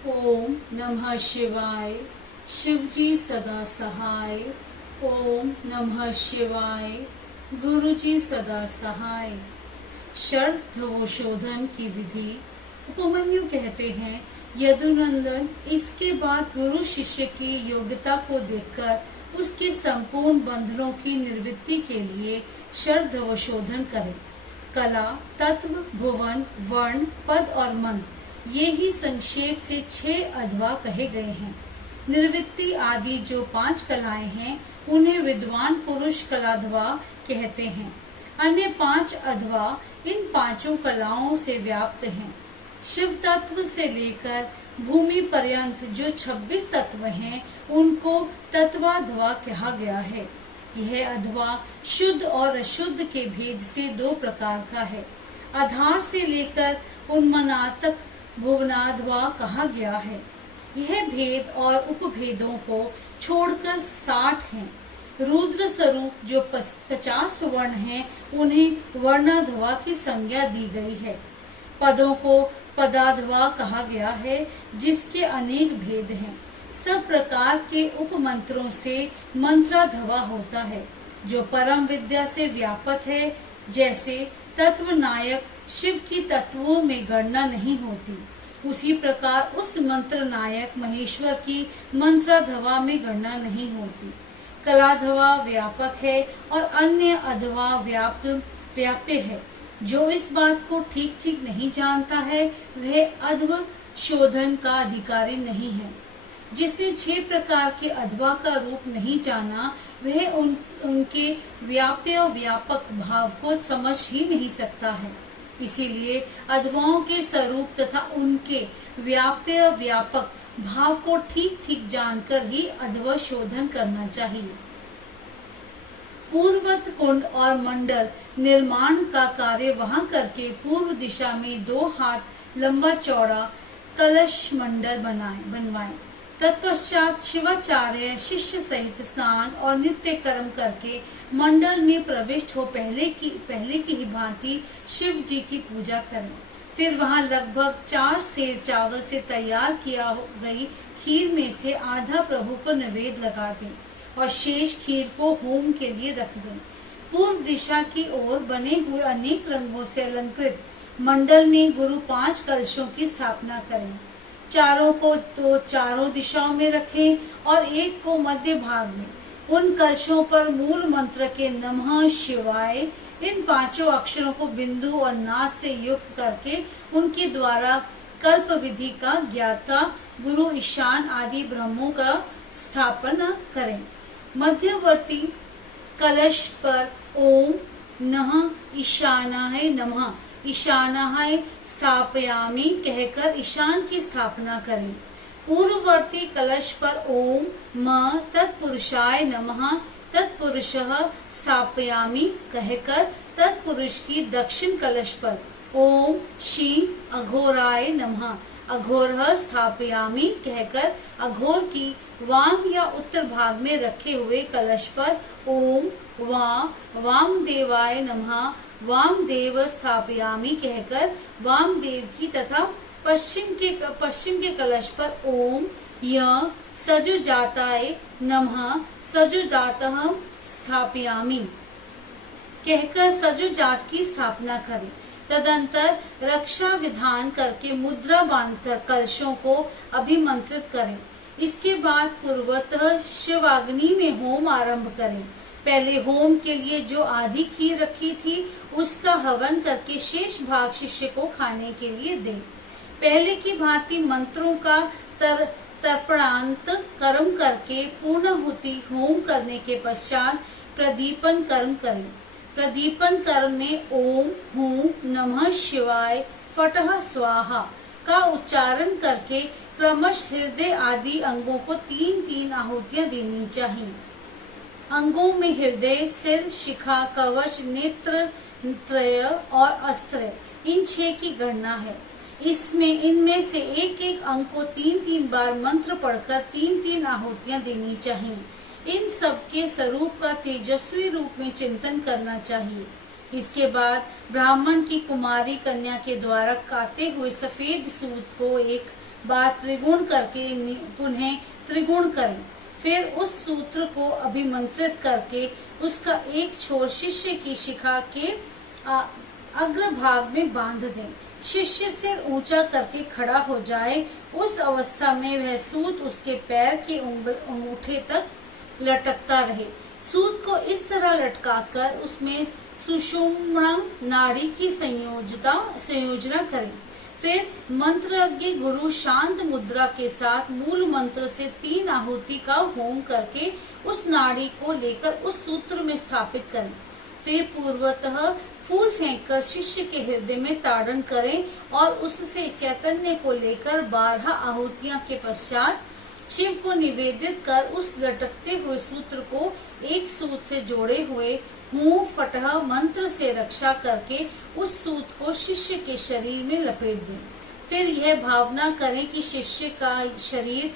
ओम नमः शिवाय। शिवजी सदा सहाय। ओम नमः शिवाय। गुरुजी सदा सहाय। षड्भवशोधन की विधि। उपमन्यु कहते हैं, यदुनंदन, इसके बाद गुरु शिष्य की योग्यता को देखकर उसके संपूर्ण बंधनों की निवृत्ति के लिए षड्भवशोधन करें। कला, तत्व, भुवन, वर्ण, पद और मंत्र, ये ही संक्षेप से 6 अध्वा कहे गए हैं। निवृत्ति आदि जो 5 कलाएं हैं, उन्हें विद्वान पुरुष कलाध्वा कहते हैं। अन्य 5 अध्वा इन 5 कलाओं से व्याप्त हैं। शिव तत्व से लेकर भूमि पर्यंत जो 26 तत्व हैं, उनको तत्वाध्वा कहा गया है। यह अध्वा शुद्ध और अशुद्ध के भेद से 2 प्रकार का है। आधार से लेकर उन्मना तक भुवनाध्वा कहा गया है। यह भेद और उपभेदों को छोड़कर 60 हैं। रुद्र स्वरूप जो 50 वर्ण हैं, उन्हें वर्णाध्वा की संज्ञा दी गई है। पदों को पदाध्वा कहा गया है, जिसके अनेक भेद हैं। सब प्रकार के उपमंत्रों से मंत्राध्वा होता है, जो परम विद्या से व्यापक है। जैसे तत्व नायक शिव की तत्वों में गणना नहीं होती, उसी प्रकार उस मंत्र नायक महेश्वर की मंत्राध्वा में गणना नहीं होती। कलाध्वा व्यापक है और अन्य अध्वा व्याप्य है। जो इस बात को ठीक ठीक नहीं जानता है, वह अध्व शोधन का अधिकारी नहीं है। जिसने 6 प्रकार के अध्वा का रूप नहीं जाना, वह उनके व्याप्य व्यापक भाव को समझ ही नहीं सकता है। इसीलिए अध्वाओं के स्वरूप तथा उनके व्याप्य व्यापक भाव को ठीक ठीक जानकर ही अध्व शोधन करना चाहिए। पूर्वत कुंड और मंडल निर्माण का कार्य वहां करके पूर्व दिशा में 2 हाथ लंबा चौड़ा कलश मंडल बनवाएं। तत्पश्चात शिवाचार्य शिष्य सहित स्नान और नित्य कर्म करके मंडल में प्रविष्ट हो पहले की ही भांति शिव जी की पूजा करें। फिर वहां लगभग 4 सेर चावल से तैयार किया गई खीर में से आधा प्रभु को नैवेद्य लगा दें और शेष खीर को होम के लिए रख दें। पूर्व दिशा की ओर बने हुए अनेक रंगों से अलंकृत मंडल में गुरु 5 कलशों की स्थापना करें। चारों को तो चारों दिशाओं में रखें और एक को मध्य भाग में। उन कलशों पर मूल मंत्र के नमः शिवाय इन 5 अक्षरों को बिंदु और नास से युक्त करके उनके द्वारा कल्प विधि का ज्ञाता गुरु ईशान आदि ब्रह्मों का स्थापना करें। मध्यवर्ती कलश पर ओम नः ईशानाय नमः ईशानाय स्थापयामि कहकर ईशान की स्थापना करें। पूर्ववर्ती कलश पर ओम म तत्पुरुषाय नमः तत्पुरुषः स्थापयामि कहकर तत्पुरुष की दक्षिण कलश पर ओम शी अघोराय नमः अघोरः स्थापयामि कहकर अघोर की वाम या उत्तर भाग में रखे हुए कलश पर ओम वामदेवाय नमः वामदेव स्थापयामि कहकर वामदेव की तथा पश्चिम के कलश पर ओम य सजुजाताय नमः सजुजातः स्थापयामि कहकर सजुजात की स्थापना करें। तदंतर रक्षा विधान करके मुद्रा बांधकर कलशों को अभिमंत्रित करें। इसके बाद पूर्वतः शिवाग्नि में होम आरंभ करें। पहले होम के लिए जो आधी खीर रखी थी, उसका हवन करके शेष भाग शिष्य को खाने के लिए दें। पहले की भांति मंत्रों का तर्पणांत कर्म करके पूर्णाहुति होम करने के पश्चात प्रदीपन कर्म करें। प्रदीपन कर्म में ओम हूं नमः शिवाय फटः स्वाहा का उच्चारण करके क्रमश हृदय आदि अंगों को 3-3 आहुतियां देनी चाहिए। अंगों में हृदय, सिर, शिखा, कवच, नेत्र त्रय और अस्त्र, इन 6 की गणना है। इनमें से एक अंग को 3-3 बार मंत्र पढ़कर 3-3 आहुतियां देनी चाहिए। इन सब के स्वरूप का तेजस्वी रूप में चिंतन करना चाहिए। इसके बाद ब्राह्मण की कुमारी कन्या के द्वारा काते हुए सफेद सूत को एक बाद त्रिगुण करके पुनः त्रिगुण करें। फिर उस सूत्र को अभिमंत्रित करके उसका एक छोर शिष्य की शिखा के अग्रभाग में बांध दें। शिष्य सिर ऊंचा करके खड़ा हो जाए। उस अवस्था में वह सूत उसके पैर के अंगूठे तक लटकता रहे। सूत को इस तरह लटकाकर उसमें सुषुम्ना नाड़ी की संयोजना करें। फिर मंत्रज्ञ गुरु शांत मुद्रा के साथ मूल मंत्र से 3 आहुति का होम करके उस नाड़ी को लेकर उस सूत्र में स्थापित करें। फिर पूर्वतः फूल फेंककर शिष्य के हृदय में ताड़न करें और उससे चैतन्य को लेकर 12 आहुतियां के पश्चात शिव को निवेदित कर उस लटकते हुए सूत्र को एक सूत से जोड़े हुए हूँ फटह मंत्र से रक्षा करके उस सूत को शिष्य के शरीर में लपेट दें। फिर यह भावना करें कि शिष्य का शरीर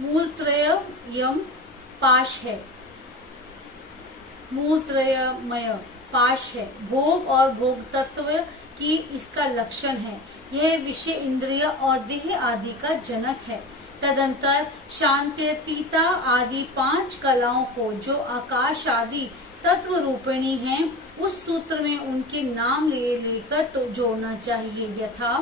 मूलत्रयमय पाश है। भोग और भोग तत्व की इसका लक्षण है। यह विषय इंद्रिय और देह आदि का जनक है। तदंतर शांत्यतीता आदि 5 कलाओं को जो आकाश आदि तत्व रूपिणी हैं, उस सूत्र में उनके नाम लेकर तो जोड़ना चाहिए। यथा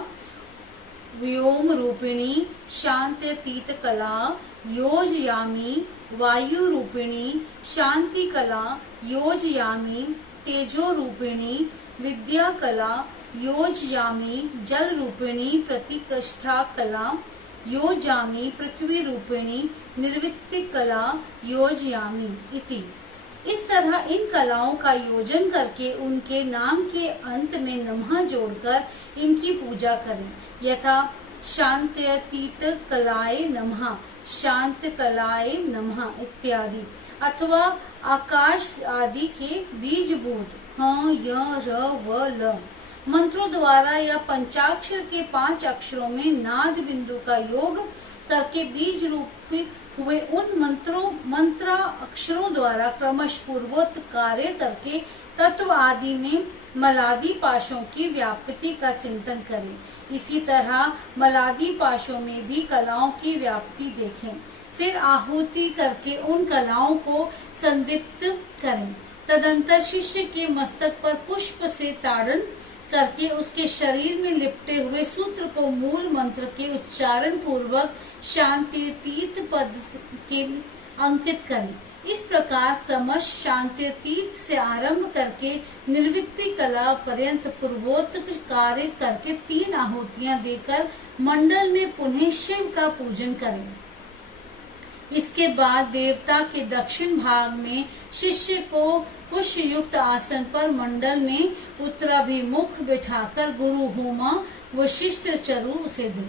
व्योम रूपिणी शांत्यतीत कला योजयामि, वायु रूपिणी शांति कला योजयामि, तेजो रूपिणी विद्या कला योजयामि, जल रूपिणी प्रतिष्ठा कला योजयामि, पृथ्वी रूपिणी निर्वित्ति कला योजयामि इति। इस तरह इन कलाओं का योजन करके उनके नाम के अंत में नमः जोड़कर इनकी पूजा करें। यथा शांत्यतीत कलाय नमः, शांत कलाय नमः इत्यादि। अथवा आकाश आदि के बीजभूत ह, य, र, व, ल मंत्रों द्वारा या पंचाक्षर के 5 अक्षरों में नाद बिंदु का योग करके बीज रूप हुए उन मंत्र अक्षरों द्वारा क्रमश पूर्वोक्त कार्य करके तत्व आदि में मलादि पाशों की व्याप्ति का चिंतन करें। इसी तरह मलादि पाशों में भी कलाओं की व्याप्ति देखें। फिर आहुति करके उन कलाओं को संदीप्त करें। तदंतर शिष्य के मस्तक पर पुष्प से ताड़न करके उसके शरीर में लिपटे हुए सूत्र को मूल मंत्र के उच्चारण पूर्वक शांत्यतीत पद के अंकित करें। इस प्रकार क्रमश शांत्यतीत से आरंभ करके निर्वित्ति कला पर्यंत पूर्वोक्त कार्य करके 3 आहुतियां देकर मंडल में पुनः शिव का पूजन करें। इसके बाद देवता के दक्षिण भाग में शिष्य को कुश युक्त आसन पर मंडल में उत्तराभिमुख बिठाकर गुरु होमा वशिष्ठ चरु उसे दे।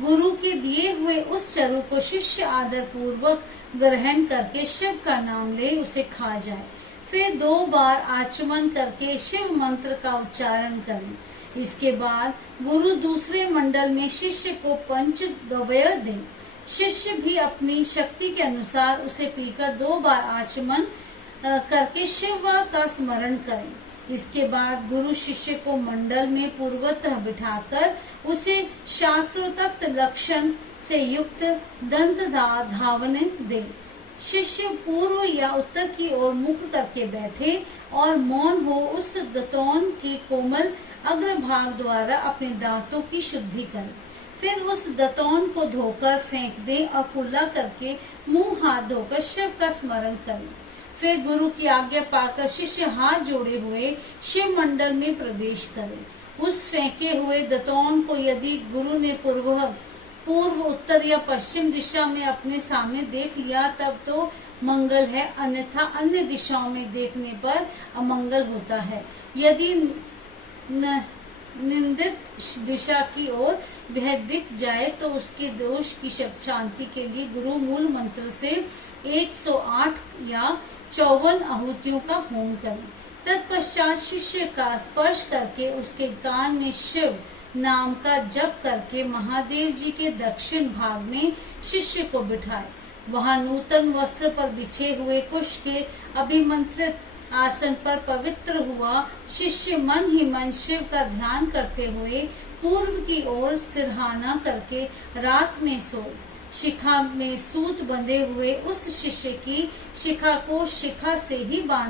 गुरु के दिए हुए उस चरु को शिष्य आदर पूर्वक ग्रहण करके शिव का नाम ले उसे खा जाए। फिर 2 बार आचमन करके शिव मंत्र का उच्चारण करें। इसके बाद गुरु दूसरे मंडल में शिष्य को पंचगव्य दे। शिष्य भी अपनी शक्ति के अनुसार उसे पीकर 2 बार आचमन करके शिव का स्मरण करें। इसके बाद गुरु शिष्य को मंडल में पूर्वतः बिठाकर उसे शास्त्रोक्त लक्षण से युक्त दंत धावन दे। शिष्य पूर्व या उत्तर की ओर मुख करके बैठे और मौन हो उस दतौन के कोमल अग्रभाग द्वारा अपने दांतों की शुद्धि करे। फिर उस दतौन को धोकर फेंक दे और कुल्ला करके मुंह हाथ धोकर शिव का स्मरण करें। फिर गुरु की आज्ञा पाकर शिष्य हाथ जोड़े हुए शिव मंडल में प्रवेश करे। उस फेंके हुए दतौन को यदि गुरु ने पूर्व उत्तर या पश्चिम दिशा में अपने सामने देख लिया तब तो मंगल है, अन्यथा अन्य दिशाओं में देखने पर अमंगल होता है। यदि निंदित दिशा की ओर वह दिख जाए तो उसके दोष की शांति के लिए गुरु मूल मंत्र से 108 या 54 आहुतियों का होम करें। तत्पश्चात शिष्य का स्पर्श करके उसके कान में शिव नाम का जप करके महादेव जी के दक्षिण भाग में शिष्य को बिठाए। वहां नूतन वस्त्र पर बिछे हुए कुश के अभिमंत्रित आसन पर पवित्र हुआ शिष्य मन ही मन शिव का ध्यान करते हुए पूर्व की ओर सिरहाना करके रात में सोए। शिखा में सूत बंधे हुए उस शिष्य की शिखा को शिखा से ही बांध